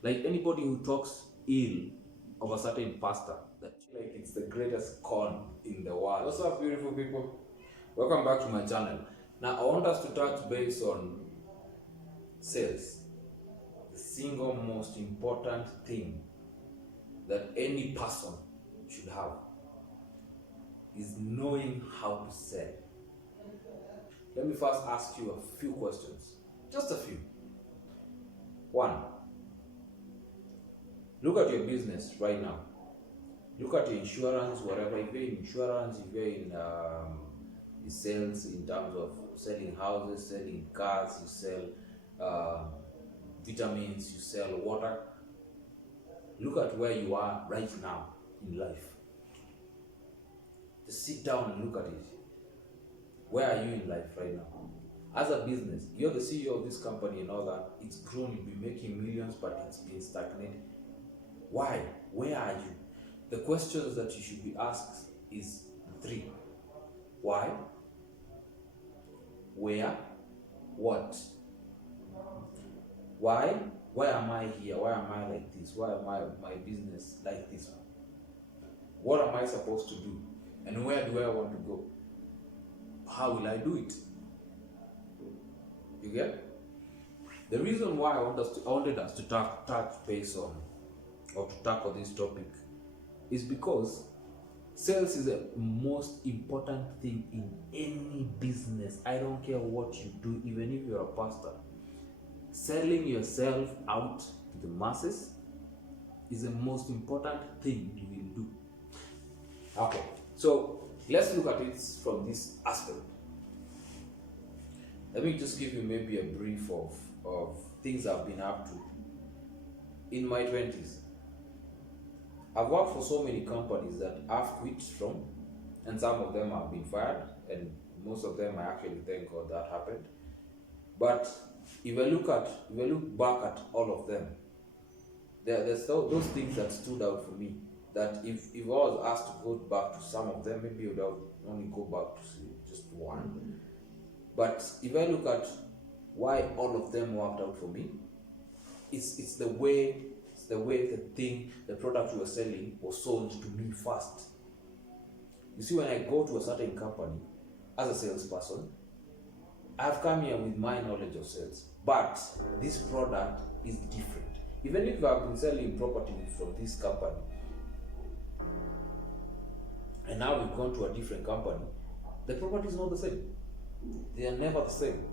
Like anybody who talks ill of a certain pastor, that like it's the greatest con in the world. What's up, beautiful people? Welcome back to my channel. Now I want us to touch base on sales, the single most important thing that any person should have is knowing how to sell. Let me first ask you a few questions, just a few. One, look at your business right now. Look at your insurance, whatever. If you're in insurance, if you're in sales in terms of selling houses, selling cars, you sell vitamins, you sell water. Look at where you are right now in life. Just sit down and look at it. Where are you in life right now? As a business, you're the CEO of this company and all that. It's grown, you've been making millions, but it's been stagnated. Why? Where are you? The questions that you should be asked is three. Why? Where? What? Why? Why am I here? Why am I like this? Why am I my business like this? What am I supposed to do? And where do I want to go? How will I do it? You get? The reason why I wanted us to touch base on or to tackle this topic is because sales is the most important thing in any business. I don't care what you do, even if you're a pastor. Selling yourself out to the masses is the most important thing you will do. Okay, so let's look at it from this aspect. Let me just give you maybe a brief of things I've been up to in my 20s. I've worked for so many companies that I've quit from, and some of them have been fired, and most of them I actually thank God that happened. But if I look back at all of them, there's those things that stood out for me. That if I was asked to go back to some of them, maybe I would have only go back to just one. But if I look at why all of them worked out for me, it's the way the product we were selling was sold to me first. You see, when I go to a certain company as a salesperson, I've come here with my knowledge of sales, but this product is different. Even if I've been selling property from this company, and now we've gone to a different company, the property is not the same. They are never the same.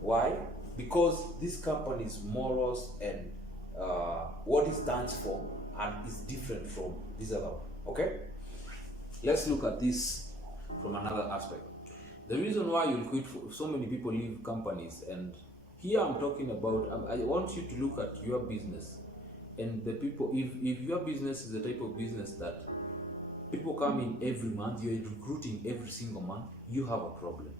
Why? Because this company's morals and what it stands for and is different from this other one. Okay? Let's look at this from another aspect. The reason why you'll quit, so many people leave companies, and here I'm talking about, I want you to look at your business and the people. If your business is the type of business that people come in every month, you're recruiting every single month, you have a problem.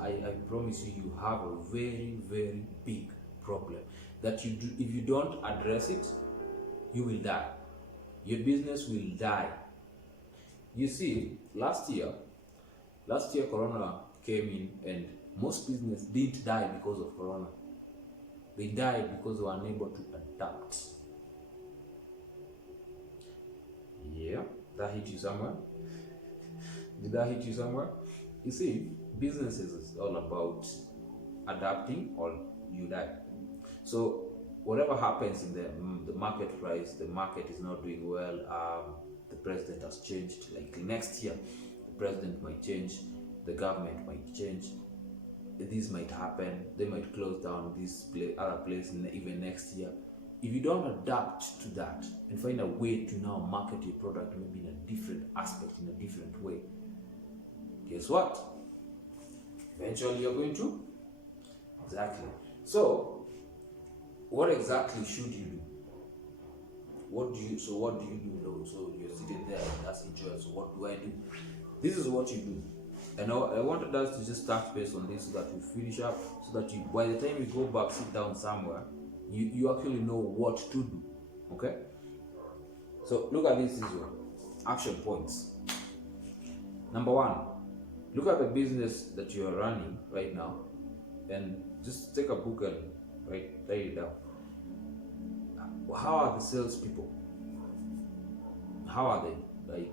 I promise you have a very, very big problem that if you don't address it, you will die. Your business will die. You see, last year Corona came in, and most business didn't die because of Corona. They died because they were unable to adapt. Yeah, that hit you somewhere? Did that hit you somewhere? You see, business is all about adapting or you die. So whatever happens in the market price, the market is not doing well, the president has changed, like next year the president might change, the government might change, this might happen, they might close down this other place even next year. If you don't adapt to that and find a way to now market your product maybe in a different aspect, in a different way, guess what? Eventually you're going to. Exactly. So what exactly should you do? What do you do though? So you're sitting there, that's enjoying. So what do I do? This is what you do. And I wanted us to just touch base on this so that we finish up, so that you, by the time you go back, sit down somewhere, you actually know what to do. Okay? So look at this one. Action points. Number one, look at the business that you are running right now, and just take a book and write it down. how are the salespeople? How are they? Like,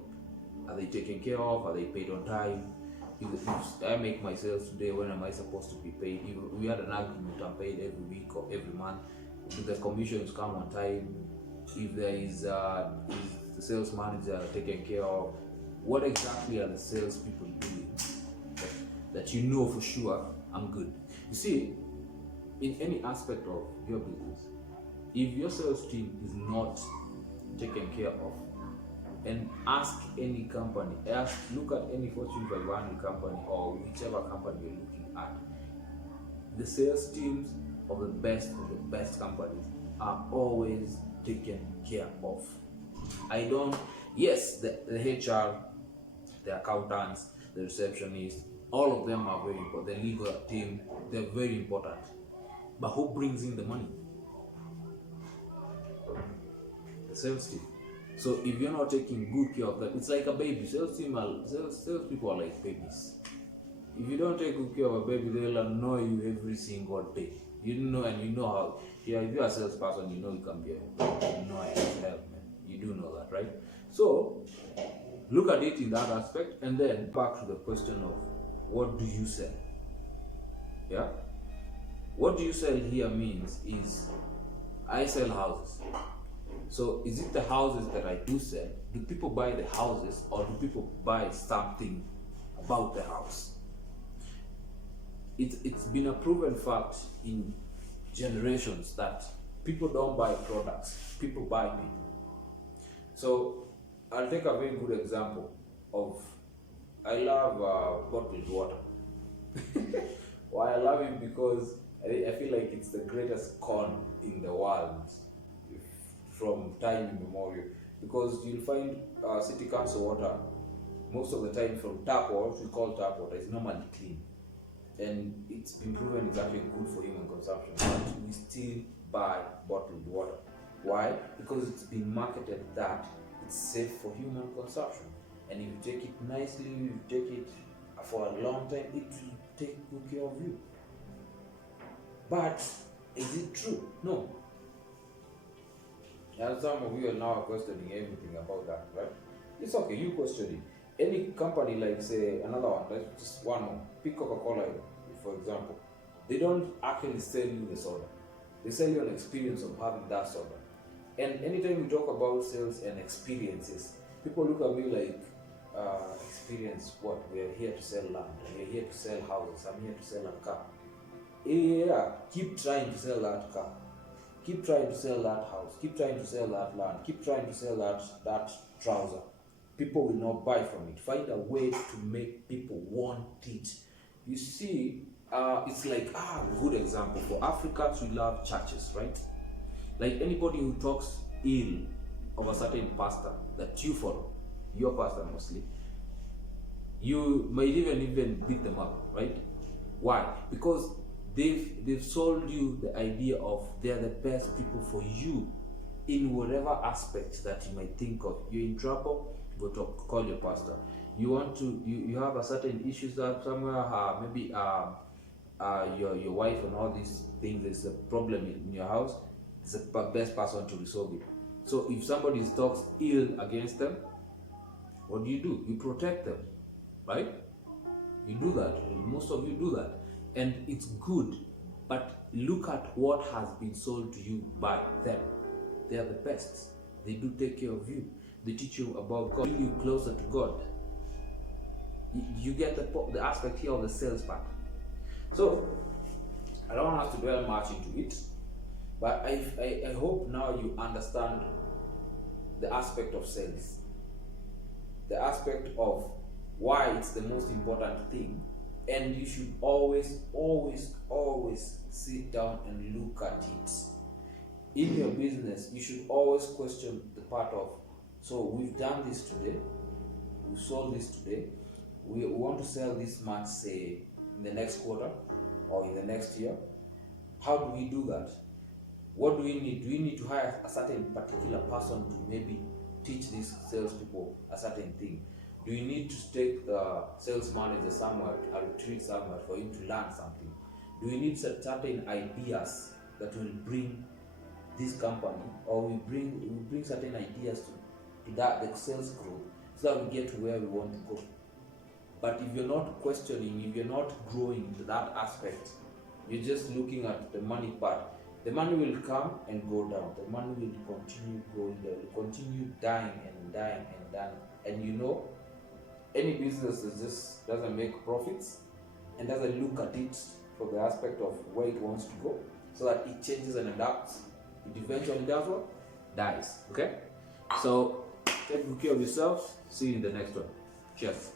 are they taken care of? Are they paid on time? If I make my sales today, when am I supposed to be paid? If we had an argument, I'm paid every week or every month. If the commissions come on time, if there is the sales manager taken care of, what exactly are the salespeople doing that you know for sure I'm good? You see, in any aspect of your business, if your sales team is not taken care of, and ask any company, look at any Fortune 500 company or whichever company you're looking at, the sales teams of the best companies are always taken care of. Yes, the HR, the accountants, the receptionists, all of them are very important. The legal team, they're very important. But who brings in the money? The sales team. So if you're not taking good care of them, it's like a baby. Sales people are like babies. If you don't take good care of a baby, they'll annoy you every single day. You know, and you know how. Yeah, if you're a salesperson, you know you can be annoying as hell, man. You do know that, right? So look at it in that aspect, and then back to the question of what do you sell? Yeah, what do you sell here means is I sell houses. So is it the houses that I do sell? Do people buy the houses, or do people buy something about the house? It's been a proven fact in generations that people don't buy products, people buy people. So I'll take a very good example of, I love bottled water. Why I love it? Because I feel like it's the greatest con in the world from time immemorial, because you'll find city council water most of the time from tap, or what we call tap water, is normally clean, and it's been proven it's actually good for human consumption, but we still buy bottled water. Why? Because it's been marketed that it's safe for human consumption, and if you take it nicely, you take it for a long time, it will take good care of you. But is it true? No. And some of you are now questioning everything about that, right? It's okay, you question it. Any company, like say another one, like just one more, pick Coca-Cola, for example. They don't actually sell you the soda. They sell you an experience of having that soda. And anytime we talk about sales and experiences, people look at me like, experience what? We are here to sell land, we are here to sell houses, I'm here to sell a car. Yeah, keep trying to sell that car. Keep trying to sell that house, keep trying to sell that land, keep trying to sell that trouser. People will not buy from it. Find a way to make people want it. You see, it's like a good example. For Africans, we love churches, right? Like anybody who talks ill of a certain pastor that you follow, your pastor mostly, you might even beat them up, right? Why? Because they've sold you the idea of they're the best people for you in whatever aspects that you might think of. You're in trouble, go to call your pastor. You have a certain issues that somewhere, maybe your wife and all these things, there's a problem in your house, it's the best person to resolve it. So if somebody talks ill against them, what do? You protect them, right? You do that. Most of you do that. And it's good, but look at what has been sold to you by them. They are the best. They do take care of you. They teach you about God, bring you closer to God. You get the aspect here of the sales part. So I don't want us to dwell much into it, but I hope now you understand the aspect of sales, the aspect of why it's the most important thing. And you should always sit down and look at it. In your business, you should always question the part of, so we've done this today, we sold this today, we want to sell this much, say, in the next quarter or in the next year. How do we do that? What do we need? Do we need to hire a certain particular person to maybe teach these salespeople a certain thing? Do you need to take the sales manager somewhere, a retreat somewhere for him to learn something? Do you need certain ideas that will bring this company, or we bring certain ideas to that the sales group, so that we get to where we want to go. But if you're not questioning, if you're not growing into that aspect, you're just looking at the money part, the money will come and go down. The money will continue going down, will continue dying and dying and dying. And you know, any business that just doesn't make profits and doesn't look at it from the aspect of where it wants to go, so that it changes and adapts, it eventually does what? Dies. Okay? So take good care of yourselves. See you in the next one. Cheers.